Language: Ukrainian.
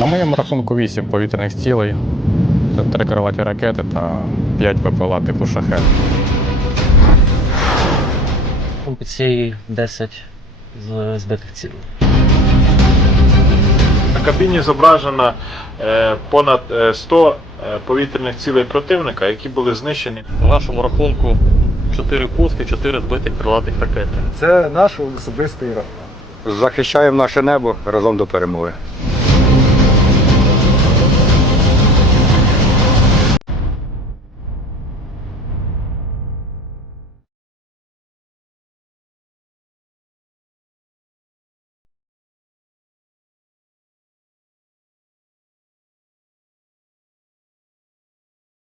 На моєму рахунку 8 повітряних цілей, три крилаті ракети та 5 БПЛА типу шахет. У 10 з збитих цілей. На кабіні зображено е, понад е, 100 е, повітряних цілей противника, які були знищені. На нашому рахунку 4 пуски, 4 збитих крилатих ракети. Це наш особистий рахунок. Захищаємо наше небо разом до перемоги.